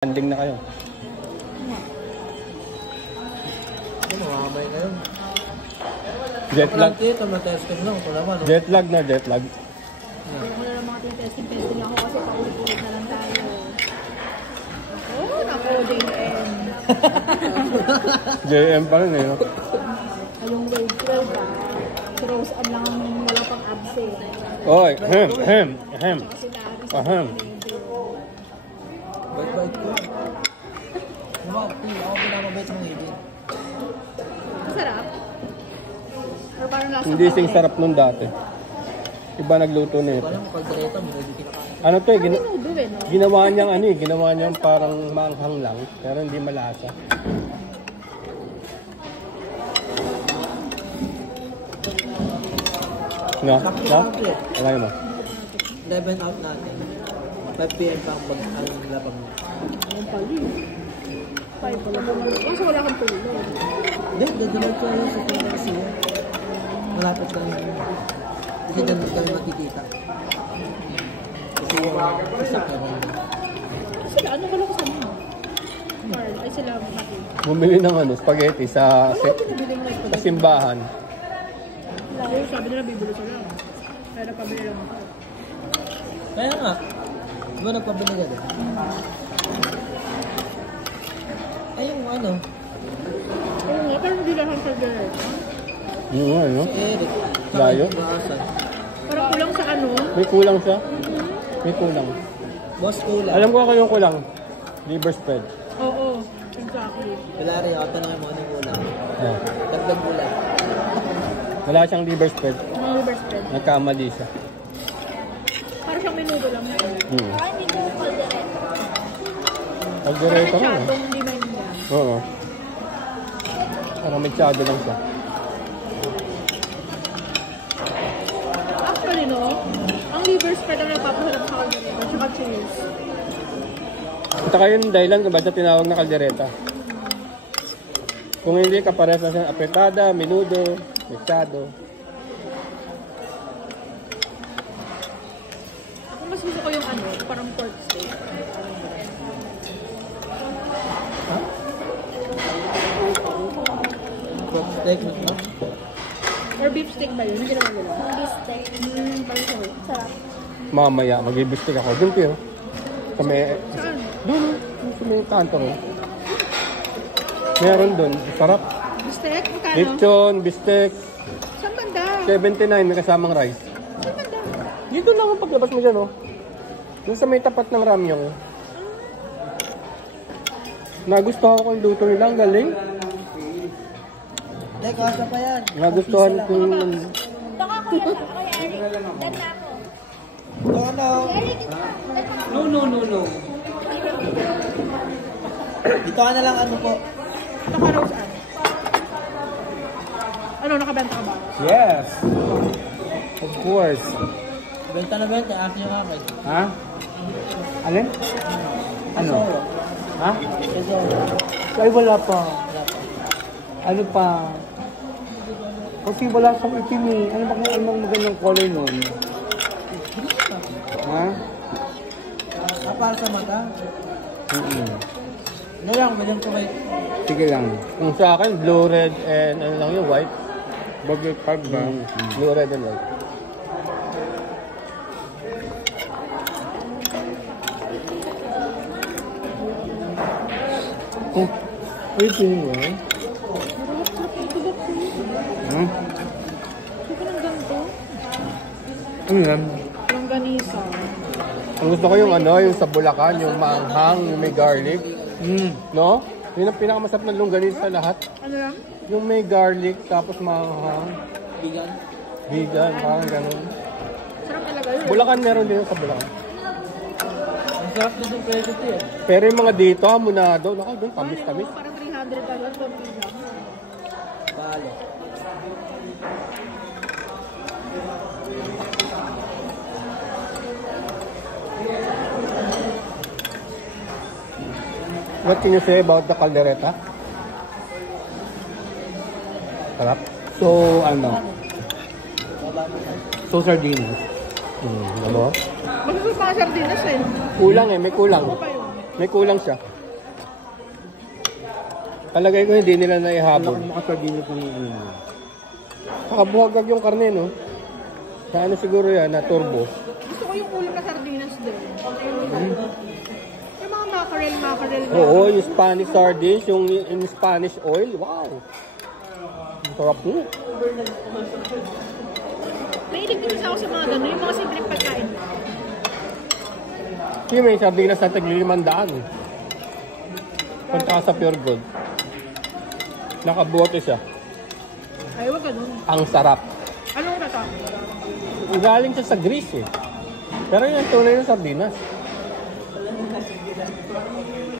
Landing na kayo. Ano, makamay na yun. Jet lag. Testing lang. Ito naman. Jet lag na, jet lag. Wala lang mga testing ako kasi paulit-ulit na lang tayo. Oh, nako, JM. JM pa rin eh. No? Yung wave 12 ba? Si Rose Ann lang ang wala pang abs eh. Oy, ahem. Tsaka si Larry sa Bait-bait ko. Ako pinamabait ng ibig. Masarap. Pero parang lasa Hindi sing sarap nung dati. Iba nagluto na ito. Parang pagkareta mo, hindi kinakain. Ano to eh, minudo eh, no? ginawa niyang ano eh, ginawa niyang parang maanghang lang, pero hindi malasa. No? No? Alay mo. 11 out natin. 5 PM pa ang labang mo. Ang pali. 5 pala ba? Kasi wala kang tulog. Hindi, dadalag ko lang sa PRC. Malapit lang yun. Kasi ganun kami makikita. Kasi yung isa ka rin. Sila, ano ka lang sa mga? Carl, ay sila maki. Bumili ng ano, spaghetti sa simbahan. Lalo, sabi nila bibili ko lang. Kaya napabili lang ako. Kaya nga. Di ba nagpabili ka din? Ay, yung ano? Oo nga, pero hindi lang sa girl. Ano? Si Eric. Layo? Parang kulang sa ano? May kulang siya? May kulang. Boss Kula. Alam ko ako yung kulang. Liver spread. Oo, exactly. Pilari, ako tanongin mo ano yung kulang. Oh. Dagdag kulang. Wala siyang liver spread. Mga liver spread. Nagkamali siya. Parang siyang menudo lang. Ay, hindi ko kaldereta. Kaldereta Parang nga. masyadong hindi mainda. Oo. Parang mechado lang siya. Actually, no? Ang liver spread ang nagpapahalap sa kaldereta. Tsaka cheese. At saka yun dahilan kung ba't siya tinawag na kaldereta. Kung hindi, kapares na siya apretada, menudo, mechado. Ako mas gusto ko yung ano, parang pork steak. Ha? Pork steak mo ba? Or beef steak ba yun? Hindi naman nila. Beef steak. Parang sarap. Sarap. Mamaya, mag-ibistik ako. Doon kayo. Sa may... Saan? Doon. Sa may kanto ko. Meron doon. Sarap. Beef steak? Magkano? Lechon, bistek. Saan banda? 79, may kasamang rice. Saan banda? Dito lang ang paglabas mo dyan, oh. Doon sa may tapat ng ramyong. Nagustuhan ko yung luto nila. Ang galing. Hindi, kasa pa yan. Nagustuhan ko yung... Baka ko yan. Ako yan. Danda ako. Ito ano? No. Dito ka na lang ano po. Baka Rose Ann. Ano, nakabenta ka ba? Yes. Of course. Benta na benta, akin yung akin. Ha? Alin? Ano? Ha? Tesoro. Ay, wala pa. Wala pa. Ano pa? Kasi wala siyang itim eh. Ano bang magandang color nun? Ha? Para sa mata. Ano lang, bilhin ko kayo. Sige lang. Kung sa akin, blue, red, and ano lang yung white. Bagay pag ba? Blue, red, and white. Oh, wait yun ba? Ha? Gusto ng ganito? Ano yan? Longganisa. Ang gusto ko yung ano, yung sa Bulacan, yung maanghang, yung may garlic. No? Yun ang pinakamasarap na longganisa sa lahat. Ano lang? Yung may garlic, tapos maanghang. Bigan. Vegan, parang ganun. Sarap talaga yun. Bulacan meron din sa Bulacan. Ang sarap din yung presyo ito eh. Pero yung mga dito, hamunado, naku, doon, tamis-tamis. Parang 300 pa lang itong pizza. Palo. What can you say about the caldereta? Sarap. So, ano? So, sardinas. Ano? Magsusunod mga sardinas eh. Kulang eh, may kulang. Ano pa yun? May kulang siya. Palagay ko hindi nila naihabol. Makasagin kung Saka buhagag yung karne, no? Sa ano siguro yan, na turbo. Gusto ko yung ulam na sardinas doon. Yung mga mackerel. Oo, yung Spanish sardines, yung in Spanish oil. Wow! Ang sarap po. Mahilig din kasi ako sa mga gano'n, yung mga simpleng pagkain. Kasi may sardinas na tagli-500. Punta ka sa Pure Gold. Nakabote siya. Ay, wag ganun. Ang sarap. Anong rata? Galing siya sa Greece eh. Pero yung tunay ng sardinas.